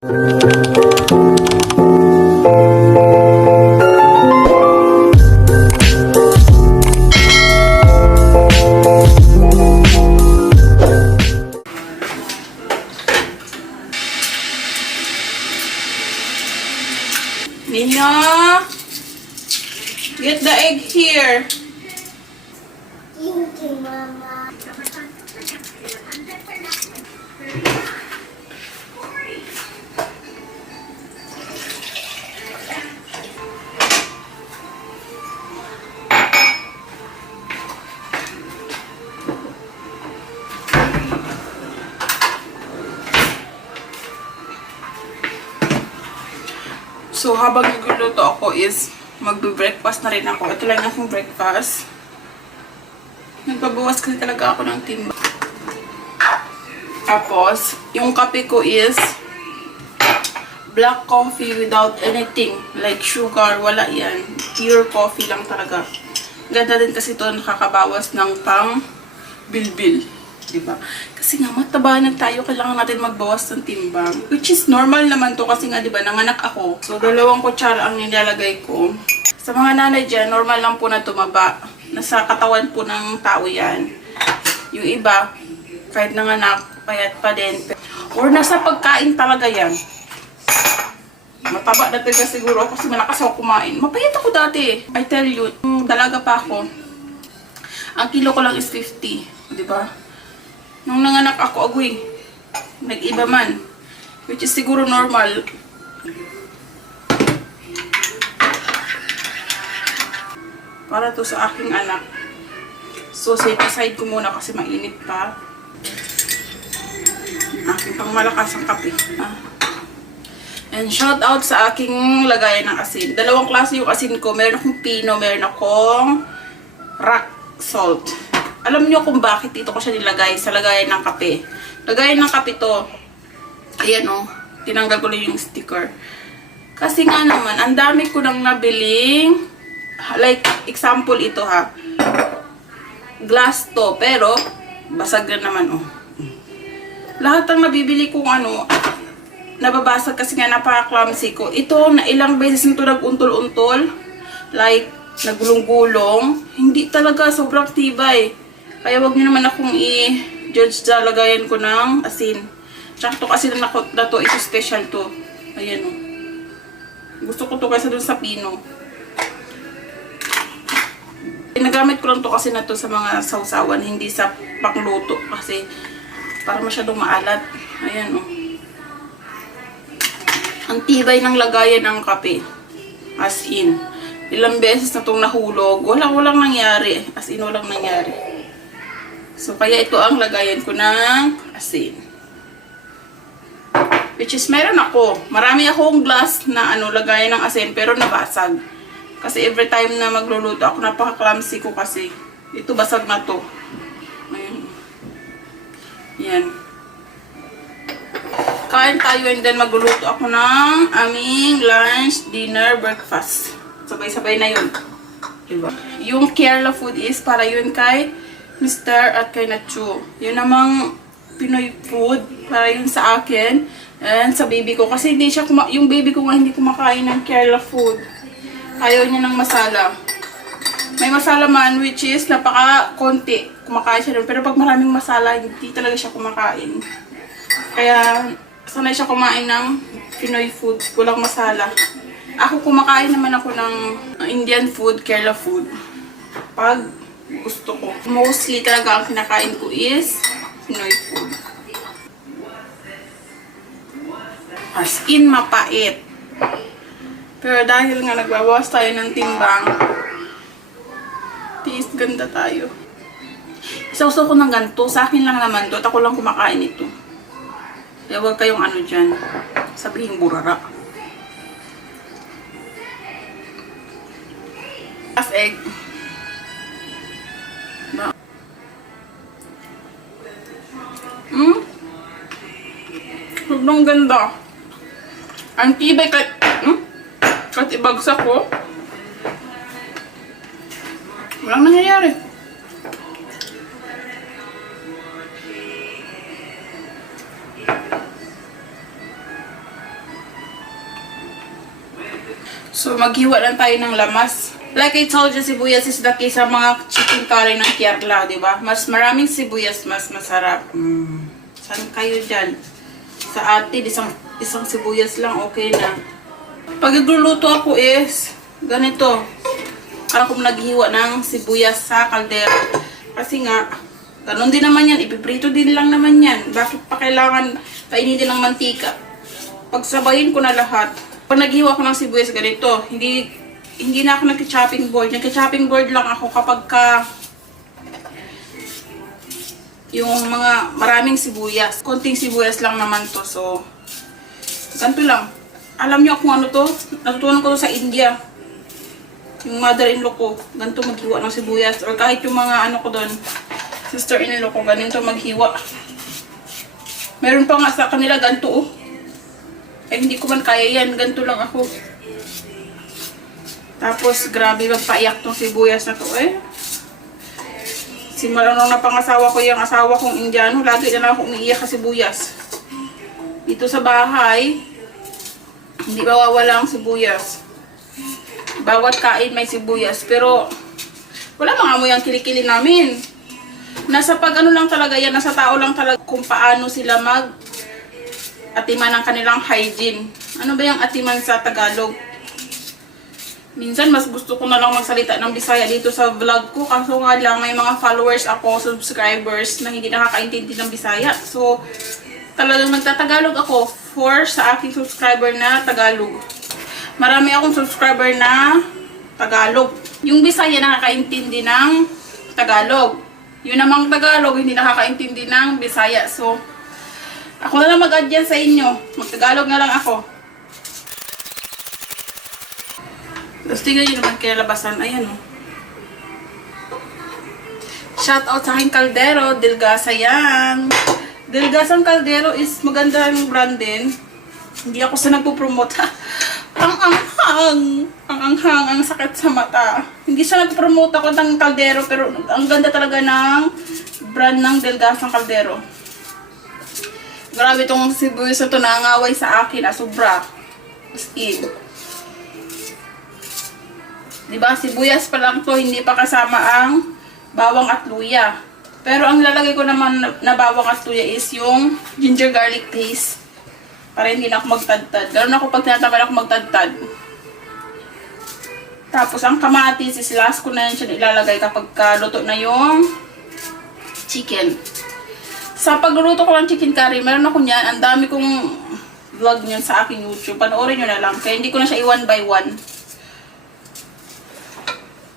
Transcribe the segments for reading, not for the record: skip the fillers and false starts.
Nina, get the egg here. Thank you, Mama. So, habang nagluluto ako is magbe-breakfast na rin ako. Ito lang akong breakfast. Nagbabawas kasi talaga ako ng timba. Tapos, yung kape ko is black coffee without anything. Like sugar, wala yan. Pure coffee lang talaga. Ganda din kasi ito, nakakabawas ng pang bilbil. Diba? Kasi nga, mataba na tayo, kailangan natin magbawas ng timbang. Which is normal naman to kasi nga, diba, nanganak ako. So, 2 kutsara ang nilalagay ko. Sa mga nanay dyan, normal lang po na tumaba. Nasa katawan po ng tao yan. Yung iba, kahit nanganak, payat pa din. Or nasa pagkain talaga yan. Mataba dati ka siguro ako kasi malakas ako kumain. Mapayat ako dati. I tell you, dalaga pa ako. Ang kilo ko lang is 50. Diba? Nung nanganak ako, agoy, nag-iba man. Which is siguro normal. Para to sa aking anak. So, set aside ko muna kasi mainit pa. Aking pang malakas ang kape. And shout out sa aking lagayan ng asin. 2 klase yung asin ko. Meron akong pino, meron akong rock salt. Alam niyo kung bakit dito ko siya nilagay sa lagayan ng kape. Lagayan ng kape to. Ayan o. Tinanggal ko lang yung sticker. Kasi nga naman, ang dami ko nang nabiling, like, example ito ha. Glass to, pero, basag na naman o. Lahat ng nabibili kong ano, nababasag kasi nga napaka-clumsy ko. Ito, na ilang beses nito nag-untol-untol. Like, nagulong-gulong. Hindi talaga, sobrang tibay. Kaya wag niyo naman akong i-judge sa lagayan ko ng asin. Tsaka to kasi na to, ito special to. Ayan o. Gusto ko to kaysa dun sa pino. Nagamit ko lang to kasi na to sa mga sausawan, hindi sa pangluto. Kasi para masyadong maalat. Ayan o. Ang tibay ng lagayan ng kape. As in. Ilang beses na itong nahulog. Walang nangyari. As in, walang nangyari. So, kaya ito ang lagayan ko ng asin. Which is, meron ako. Marami akong glass na lagayan ng asin, pero nabasag. Kasi every time na magluluto ako, napaka-clumsy ko kasi. Ito, basag na to. Ayan. Yan. Kain tayo and then magluluto ako ng aming lunch, dinner, breakfast. Sabay-sabay na yun. Diba? Yung Kerala food is para yun kay Mr. at kay Nacho. Yun namang Pinoy food para yun sa akin and sa baby ko. Kasi hindi siya yung baby ko nga hindi kumakain ng Kerala food. Ayaw niya ng masala. May masala man which is napaka-konti. Kumakain siya doon. Pero pag maraming masala, hindi talaga siya kumakain. Kaya sanay siya kumain ng Pinoy food. Walang masala. Ako kumakain naman ako ng Indian food, Kerala food. Pag gusto ko. Mostly talaga ang kinakain ko is Pinoy food. As in, mapait. Pero dahil nga nagbabawas tayo ng timbang, tiis ganda tayo. Isausaw ko ng ganito. Sa akin lang naman to. At ako lang kumakain ito. Kaya huwag kayong dyan. Sabihin burara. As egg. Sobrang ganda. Ang tibay kahit ibagsak ko. Walang nangyayari. So, maghiwa lang tayo ng lamas. Like I told you, sibuyas is the key sa mga chicken curry ng Kiarlaw, di ba? Mas maraming sibuyas, mas masarap. Saan kayo dyan? Sa atin, isang sibuyas lang, okay na. Pag nagluluto ako is, ganito. Ako naghiwa ng sibuyas sa kaldero. Kasi nga, ganun din naman yan. Ipiprito din lang naman yan. Bakit pa kailangan painitin ng mantika? Pagsabayin ko na lahat. Pag naghiwa ko ng sibuyas ganito, hindi na ako nag-chopping board. Nag-chopping board lang ako kapag yung mga maraming sibuyas. Konting sibuyas lang naman to. So, ganito lang. Alam niyo kung ano to? Natutunan ko to sa India. Yung mother-in-law ko, ganito maghiwa ng sibuyas. Or kahit yung mga ano ko doon, sister-in-law ko, ganito maghiwa. Meron pa nga sa kanila ganito oh. Eh, hindi ko man kaya yan. Ganito lang ako. Tapos, grabe magpaiyak tong sibuyas na to eh. Simula nung napangasawa ko yung asawa kong Indiano, lagi na lang ako umiiyak sa sibuyas. Dito sa bahay, hindi mawawala ang sibuyas. Bawat kain may sibuyas. Pero, wala mga amoy ang kilikili namin. Nasa pag ano lang talaga yan, nasa tao lang talaga kung paano sila atiman ng kanilang hygiene. Ano ba yung atiman sa Tagalog? Minsan, mas gusto ko na lang magsalita ng Bisaya dito sa vlog ko. Kaso nga lang, may mga followers ako, subscribers, na hindi nakakaintindi ng Bisaya. So, talagang nagtatagalog ako sa aking subscriber na Tagalog. Marami akong subscriber na Tagalog. Yung Bisaya nakakaintindi ng Tagalog. Yun namang Tagalog, hindi nakakaintindi ng Bisaya. So, ako na lang mag-adjust sa inyo. Mag-Tagalog na lang ako. Tapos tingnan nyo naman kinalabasan. Ayan o. Shout out sa aking kaldero. Delgasa yan. Delgasang kaldero is magandang brand din. Hindi ako sa nagpo-promote. Ang anghang. Ang anghang. Ang sakit sa mata. Hindi siya nagpo-promote ako ng kaldero. Pero ang ganda talaga ng brand ng Delgasang kaldero. Grabe itong sibuyas na ito. Nangaway sa akin. Sobra. As in. Diba, sibuyas pa lang to, hindi pa kasama ang bawang at luya. Pero ang lalagay ko naman na bawang at luya is yung ginger garlic paste. Para hindi na ako magtadtad. Ganoon ako pag tinatamad ako magtadtad. Tapos ang kamatis is last ko na yan siya ilalagay kapag luto na yung chicken. Sa pagluluto ko ng chicken curry, meron ako niyan. Ang dami kong vlog niyan sa aking YouTube. Panoorin nyo na lang. Kaya hindi ko na siya i-one by one.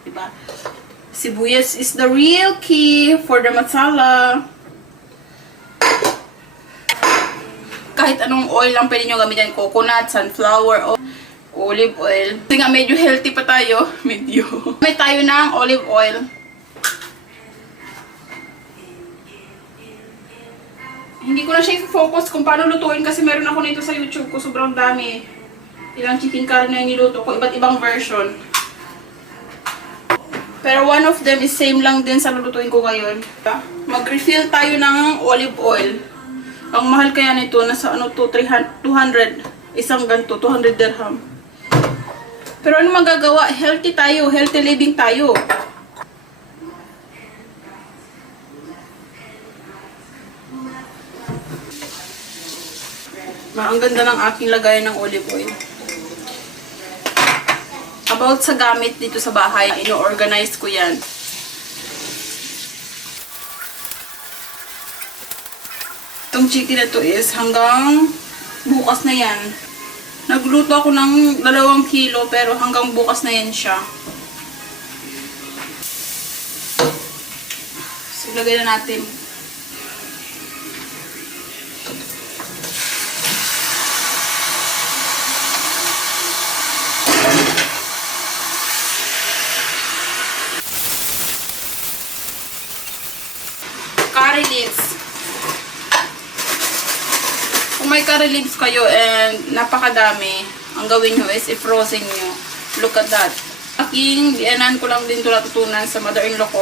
Diba? Sibuyas is the real key for the masala. Kahit anong oil lang pwede nyo gamitin. Coconut, sunflower oil, olive oil. Kasi nga medyo healthy pa tayo. Medyo. May tayo ng olive oil. Hindi ko na siya i-focus kung paano lutuin kasi meron ako nito sa YouTube ko. Sobrang dami. Ilang chicken curry na yung niluto ko. Iba't ibang version. Pero one of them is same lang din sa lulutuin ko ngayon. Mag-refill tayo ng olive oil. Ang mahal kaya nito, nasa ano to, 200. Isang ganito, 200 dirham. Pero ano magagawa? Healthy tayo, healthy living tayo. Ang ganda ng aking lagayan ng olive oil. About sa gamit dito sa bahay, ino-organize ko yan. Itong chicken na to is hanggang bukas na yan. Nagluto ako ng 2 kilo pero hanggang bukas na yan siya. So, ilagay na natin. Curry leaves. Kung may curry leaves kayo and napakadami, ang gawin nyo is i-frozen nyo. Look at that. Aking biyanan ko lang din ito natutunan sa mother-in-law ko.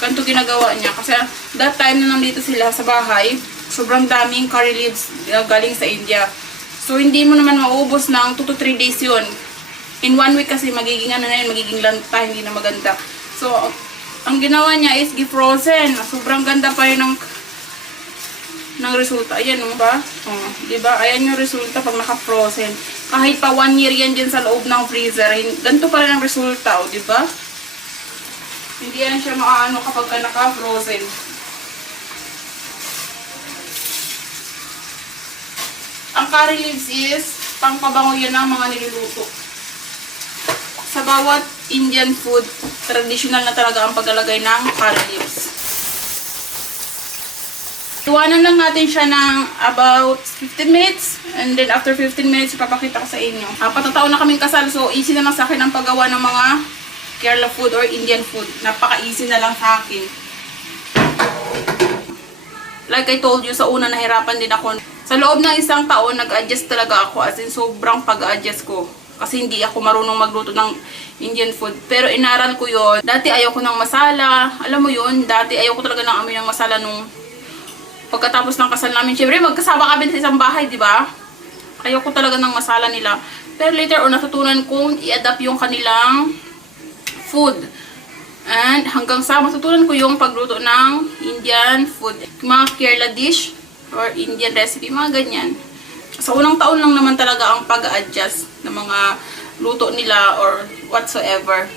Ganito ginagawa niya. Kasi that time na nandito sila sa bahay, sobrang daming curry leaves galing sa India. So hindi mo naman maubos ng 2 to 3 days yun. In 1 week kasi magiging ano na yun, magiging lanta, hindi na maganda. So, ang ginawa niya is gi-frozen. Sobrang ganda pa yun ng resulta. Ayan, ba? Oh, diba? Ayan yung resulta pag naka-frozen. Kahit pa 1 year yan dyan sa loob ng freezer, ganito pa rin ang resulta, oh, diba? Hindi yan siya maano kapag ka naka-frozen. Ang curry leaves is pangpabango yan ng mga niluluto. Sa bawat Indian food, traditional na talaga ang paglalagay ng curry leaves. Iwanan lang natin siya ng about 15 minutes. And then after 15 minutes, ipapakita ko sa inyo. 4 taon na kaming kasal, so easy na lang sa akin ang paggawa ng mga Kerala food or Indian food. Napaka-easy na lang sa akin. Like I told you, sa una nahirapan din ako. Sa loob ng 1 taon, nag-adjust talaga ako. As in, sobrang pag-adjust ko. Kasi hindi ako marunong magluto ng Indian food. Pero inaral ko yon. Dati ayaw ko ng masala. Alam mo yun, dati ayaw ko talaga ng amoy ng masala nung pagkatapos ng kasal namin. Siyempre, magkasama kami sa isang bahay, di ba? Ayaw ko talaga ng masala nila. Pero later on, natutunan kong i-adapt yung kanilang food. And hanggang sa matutunan ko yung pagluto ng Indian food. Mga Kerala dish or Indian recipe, mga ganyan. Sa unang taon lang naman talaga ang pag-adjust ng mga luto nila or whatsoever.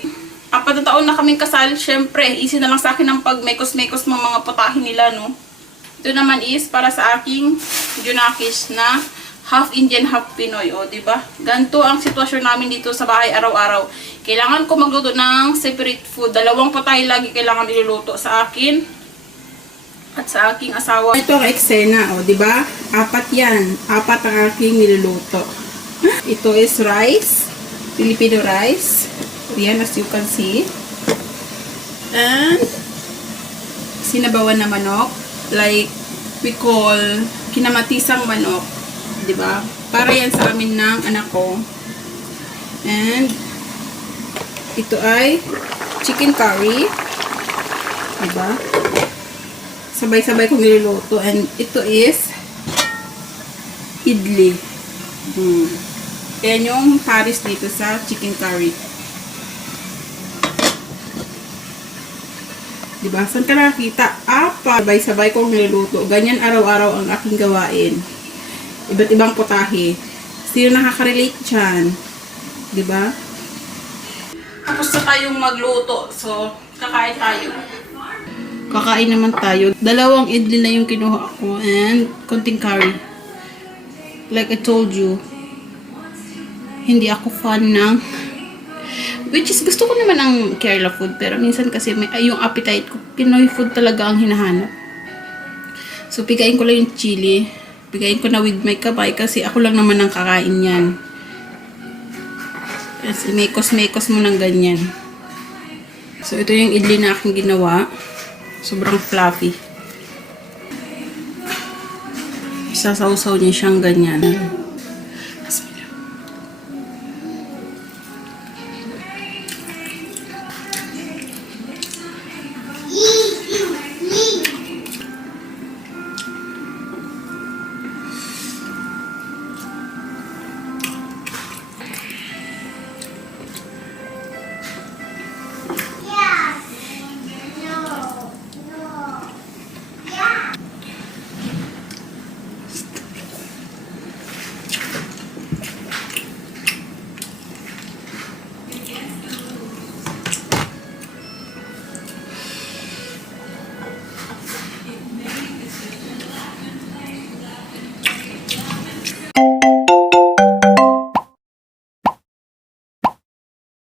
4 taon na kaming kasal, syempre, easy na lang sa akin ang pag-mekos-mekos ng mga putahe nila, no? Ito naman is para sa aking junakis na half Indian, half Pinoy. O, diba? Ganito ang sitwasyon namin dito sa bahay araw-araw. Kailangan ko magluto ng separate food. 2 putahe lagi kailangan iluluto sa akin at sa aking asawa. Ito ang eksena, o, diba? 4 yan. 4 ang aking niluluto. Ito is rice. Filipino rice. Yan, as you can see. And sinabawan na manok. Like, we call kinamatisang manok. Diba? Para yan sa amin ng anak ko. And ito ay chicken curry. Diba? Sabay-sabay kong niluluto. And ito is idli. Yan yung paris dito sa chicken curry. Diba? Saan ka nakakita? Sabay-sabay kong niluluto. Ganyan araw-araw ang aking gawain. Iba't ibang putahe. Sino nakaka-relate dyan? Diba? Tapos na tayong magluto. So, kakain tayo. Kakain naman tayo. 2 idli na yung kinuha ko and konting curry. Like I told you, hindi ako fan ng which is, gusto ko naman ang Kerala food. Pero minsan kasi yung appetite ko, Pinoy food talaga ang hinahanap. So, pigain ko lang yung chili. Pigain ko na with my kabay kasi ako lang naman ang kakain yan. Kasi mekos-mekos mo ng ganyan. So, ito yung idli na aking ginawa. Sobrang fluffy. Isasawsaw niya siyang ganyan.